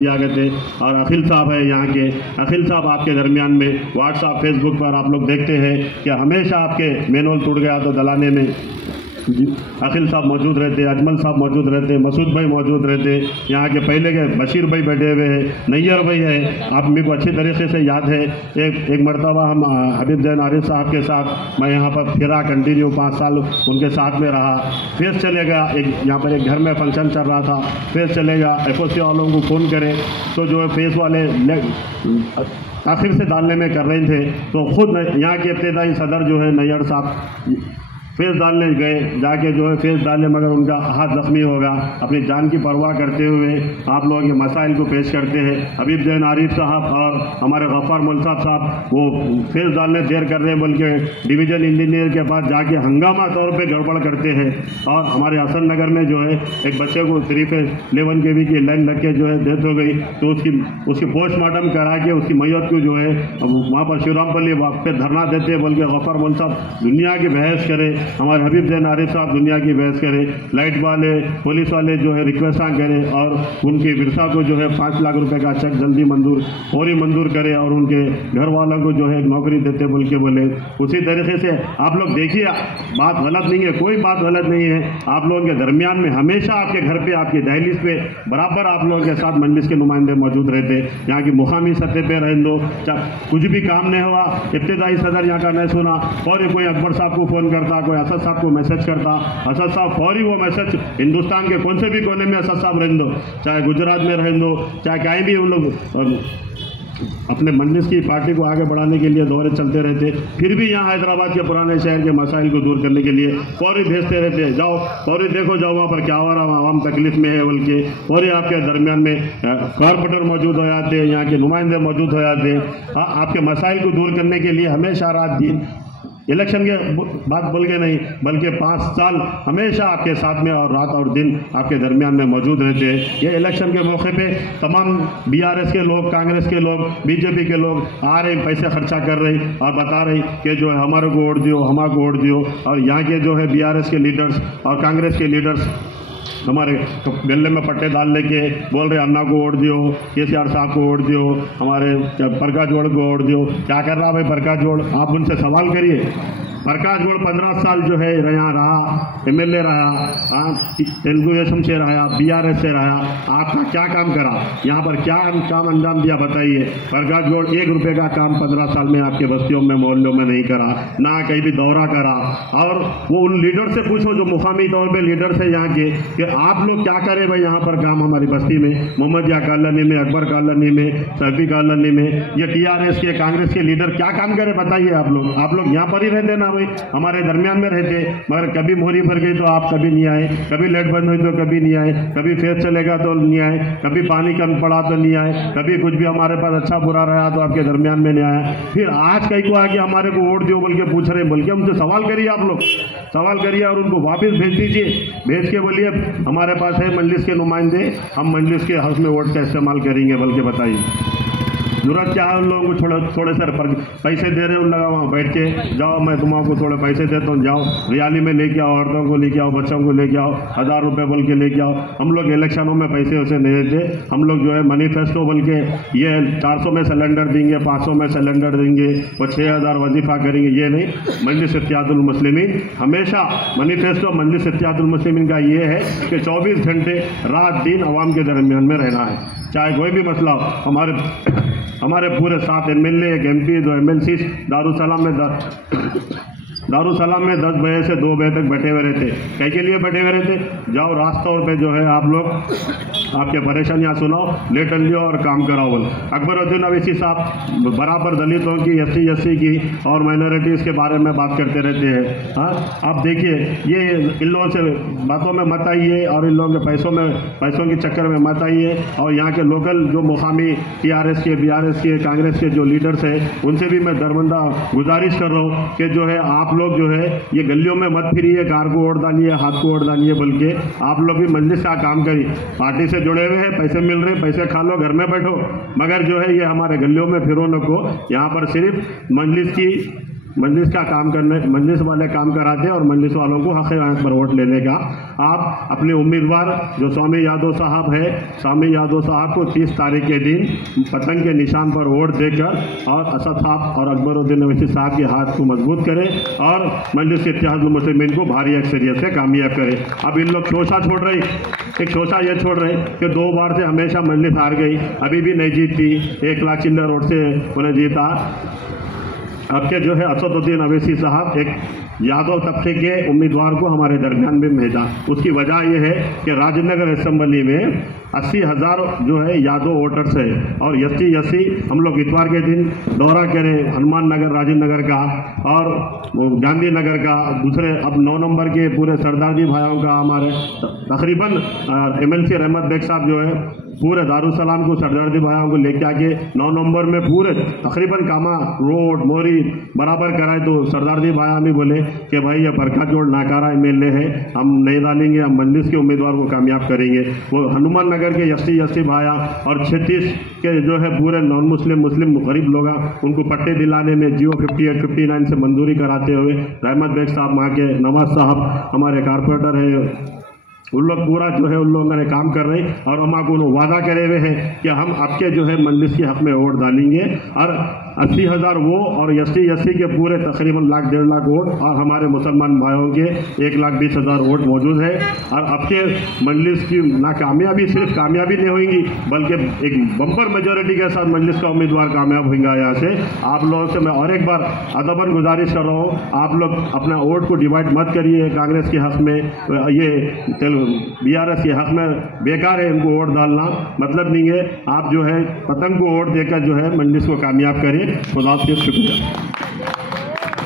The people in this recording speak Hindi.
आ गए थे। और अखिल साहब है यहाँ के, अखिल साहब आपके दरमियान में व्हाट्सएप फेसबुक पर आप लोग देखते हैं कि हमेशा आपके मेनोल टूट गया तो दलाने में अखिल साहब मौजूद रहते, अजमल साहब मौजूद रहते, मसूद भाई मौजूद रहते, यहाँ के पहले के बशीर भाई बैठे हुए हैं, नैयर भाई है। आप मेरे को अच्छी तरीके से याद है एक मरतबा हम हबीब जैन आरिफ साहब के साथ मैं यहाँ पर फिरा कंटिन्यू 5 साल उनके साथ में रहा। फिर चलेगा यहाँ पर एक घर में फंक्शन चल रहा था, फिर चलेगा FOC वालों को फ़ोन करें तो जो है फेस वाले आखिर से डालने में कर रहे थे, तो खुद यहाँ के इब्तदाई सदर जो है नैयर साहब फेस डालने गए, जाके जो है फेस डालने मगर उनका हाथ जख्मी होगा। अपनी जान की परवाह करते हुए आप लोगों के मसाइल को पेश करते हैं। हबीब जैन आरिफ साहब और हमारे गफ्फार मुल्साब साहब वो फेस डालने देर कर रहे हैं, बल्कि डिवीज़न इंजीनियर के पास जाके हंगामा तौर पे गड़बड़ करते हैं। और हमारे हसन नगर में जो है एक बच्चे को 311 kV की लाइन लग के जो है डेथ हो गई, तो उसकी पोस्टमार्टम करा के उसकी मैयत को जो है वहाँ पर शिवरामपल्ली पे धरना देते हैं, बल्कि गफ्फार मुल्साब दुनिया की बहस करे, हमारे हबीब जैन आरिफ साहब दुनिया की बहस करें, लाइट वाले पुलिस वाले जो है रिक्वेस्ट करें और उनके विरसा को जो है 5 लाख रुपए का चेक जल्दी फौरी मंजूर करें और उनके घर वालों को जो है नौकरी देते बोल के बोले। उसी तरीके से आप लोग देखिए, बात गलत नहीं है, कोई बात गलत नहीं है। आप लोगों के दरमियान में हमेशा आपके घर पे, आपकी दहलीज पे बराबर आप लोगों के साथ मजलिस के नुमाइंदे मौजूद रहते। यहाँ की मुकामी सतह पे रहने दो, कुछ भी काम नहीं हुआ, इब्तदाई सदर यहाँ का नहीं सुना, और कोई अकबर साहब को फ़ोन करता, कोई असद साहब को मैसेज करता, असद साहब फौरी वो मैसेज हिंदुस्तान के कौन से भी कोने में असद साहब रहने दो, चाहे गुजरात में रहने दो, चाहे कहीं भी उन लोग अपने मजलिस की पार्टी को आगे बढ़ाने के लिए दौरे चलते रहते, फिर भी यहाँ हैदराबाद के पुराने शहर के मसाइल को दूर करने के लिए फौरी भेजते रहते। जाओ फौरी देखो, जाओ वहाँ पर क्या हो रहा है, आवाम तकलीफ में है, बल्कि फौरी आपके दरमियान में कॉरपोरेटर मौजूद हो जाते हैं, यहाँ के नुमाइंदे मौजूद हो जाते हैं। आपके मसाइल को दूर करने के लिए हमेशा रात दिन इलेक्शन के बात बोल के नहीं, बल्कि 5 साल हमेशा आपके साथ में और रात और दिन आपके दरमियान में मौजूद रहते हैं। ये इलेक्शन के मौके पे तमाम BRS के लोग, कांग्रेस के लोग, BJP के लोग आ रहे, पैसे खर्चा कर रहे और बता रहे कि जो है हमारे को वोट दियो, हमारे को वोट दियो। और यहाँ के जो है BRS के लीडर्स और कांग्रेस के लीडर्स हमारे गले में पट्टे डाल लेके बोल रहे अन्ना को वोट दियो, KCR साहब को वोट दियो, हमारे प्रकाश जोड़ को वोट दियो। क्या कर रहा भाई प्रकाश जोड़? आप उनसे सवाल करिए। प्रकाश जोड़ 15 साल जो है यहाँ रहा, MLA रहा, तेलुगु देशम से रहा, BRS से रहा, आपका क्या काम करा? यहाँ पर क्या काम अंजाम दिया बताइए? प्रकाश जोड़ 1 रुपये का काम 15 साल में आपके बस्तियों में, मोहल्लों में नहीं करा, ना कहीं भी दौरा करा। और वो उन लीडर से पूछो जो मुकामी तौर पर लीडर्स है यहाँ के, कि आप लोग क्या करें भाई यहाँ पर काम हमारी बस्ती में, मोहम्मदिया कॉलोनी में, अकबर कॉलोनी में, सैफी कॉलोनी में, ये TRS के कांग्रेस के लीडर क्या काम करे बताइए? आप लोग यहाँ पर ही रहते ना भाई, हमारे दरमियान में रहते, मगर कभी मोहरी भर गई तो आप कभी नहीं आए, कभी लाइट बंद हुई तो कभी नहीं आए, कभी फेस चलेगा तो नहीं आए, कभी पानी कम पड़ा तो नहीं आए, कभी कुछ भी हमारे पास अच्छा बुरा रहा तो आपके दरमियान में नहीं आया। फिर आज कहीं को आके हमारे को वोट दियो बोल के पूछ रहे, बल्कि हमसे सवाल करिए, आप लोग सवाल करिए और उनको वापस भेज दीजिए, भेज के बोलिए हमारे पास है मजलिस के नुमाइंदे, हम मजलिस के हक में वोट का इस्तेमाल करेंगे, बल्कि बताइए जरूरत क्या है? उन लोगों को थोड़े से पैसे दे रहे हो, उन लगा वहाँ बैठ के जाओ, मैं तुमको थोड़े पैसे देता हूँ, जाओ रैली में लेके आओ, औरतों को लेके आओ, बच्चों को लेके आओ, 1000 रुपये बोल के लेके आओ। हम लोग इलेक्शनों में पैसे वैसे नहीं देते, हम लोग जो है मैनिफेस्टो बोल के ये 400 में सिलेंडर देंगे, 500 में सिलेंडर देंगे, वो 6000 वजीफा करेंगे, ये नहीं। मजलिस इत्तेहादुल मुस्लिमीन हमेशा मैनिफेस्टो मजलिस इत्तेहादुल मुस्लिमीन का ये है कि 24 घंटे रात दिन अवाम के दरमियान में रहना है, चाहे कोई भी मसला हो। हमारे पूरे 7 MLA, एक MP, 2 MLC दारुसलाम में 10 बजे से 2 बजे तक बैठे हुए रहते। कहीं के लिए बैठे हुए रहते? जाओ रास्तों पे जो है आप लोग आपके परेशानियाँ सुनाओ, लेटन लियो और काम कराओ। बोल अकबरुद्दीन अवैसी साहब बराबर दलितों की, SC की और माइनॉरिटीज़ के बारे में बात करते रहते हैं। हाँ, आप देखिए ये इन लोगों से बातों में मत आइए और इन लोगों के पैसों के चक्कर में मत आइए। और यहाँ के लोकल जो मुकामी TRS के, BRS के, कांग्रेस के जो लीडर्स हैं, उनसे भी मैं दरमंदा गुजारिश कर रहा हूँ कि जो है आप लोग जो है ये गलियों में मत फिरिए, कार को वोट डालिए, हाथ को वोट डालिए, बल्कि आप लोग भी मजलिस का काम करिए। पार्टी से जुड़े हुए हैं, पैसे मिल रहे, पैसे खा लो, घर में बैठो, मगर जो है ये हमारे गलियों में फिरो न को। यहाँ पर सिर्फ मजलिस की मजलिस का काम करने, मजलिस वाले काम कराते हैं और मजलिस वालों को हक़ आयत पर वोट लेने का। आप अपने उम्मीदवार जो स्वामी यादव साहब है, स्वामी यादव साहब को 30 तारीख के दिन पतंग के निशान पर वोट देकर और असद साहब और अकबरुद्दीन अवैसी साहब के हाथ को मजबूत करें और मजलिस इत्तेहादुल मुस्लिमीन को भारी अक्सरियत से कामयाब करें। अब इन लोग शोशा छोड़ रही, एक शोशा ये छोड़ रहे कि 2 बार से हमेशा मजलिस हार गई, अभी भी नहीं जीतती, 1 लाख चिल्लर वोट से उन्हें जीता। अब के जो है असदुद्दीन अवैसी साहब एक यादव तबके के उम्मीदवार को हमारे दरमियान में भेजा। उसकी वजह यह है कि राजनगर असेंबली में 80,000 जो है यादव वोटर्स है और एससी हम लोग इतवार के दिन दौरा करें हनुमान नगर, राजीव नगर का और गांधीनगर का, दूसरे अब 9 नंबर के पूरे सरदार जी भाइयों का हमारे तकरीबन MLC रहमत बेग साहब जो है पूरे दारुसलाम को सरदार जी भाइयों को लेके आके 9 नंबर में पूरे तकरीबन कामा रोड मोरी बराबर कराए। तो सरदार जी भाई भी बोले कि भाई ये बरकत जोड़ नाकारा MLA है, हम नहीं डालेंगे, हम मजलिस के उम्मीदवार को कामयाब करेंगे। वो हनुमान नगर के एससी भाया और 36 के जो है पूरे नॉन मुस्लिम गरीब लोग उनको पट्टे दिलाने में जियो 58 59 से मंजूरी कराते हुए रहमत बेग साहब, वहाँ के नवाज साहब हमारे कारपोरेटर है, उन लोग पूरा जो है उन लोगों ने काम कर रहे और हम आपको वादा करे हुए हैं कि हम आपके जो है मजलिस के हक में वोट डालेंगे और 80,000 वो और एससी के पूरे तकरीबन 1 लाख 1.5 लाख वोट और हमारे मुसलमान भाइयों के 1,20,000 वोट मौजूद है। और आपके मजलिस की नाकामयाबी सिर्फ कामयाबी नहीं होगी बल्कि एक बम्पर मेजोरिटी के साथ मजलिस का उम्मीदवार कामयाब होगा। यहाँ से आप लोगों से मैं और एक बार अदबन गुजारिश कर रहा हूँ, आप लोग अपना वोट को डिवाइड मत करिए कांग्रेस के हक में, ये BRS के हक में बेकार है इनको वोट डालना, मतलब नहीं है। आप जो है पतंग को वोट देकर जो है मजलिस को कामयाब करें। खुदा हाफिज़, शुक्रिया।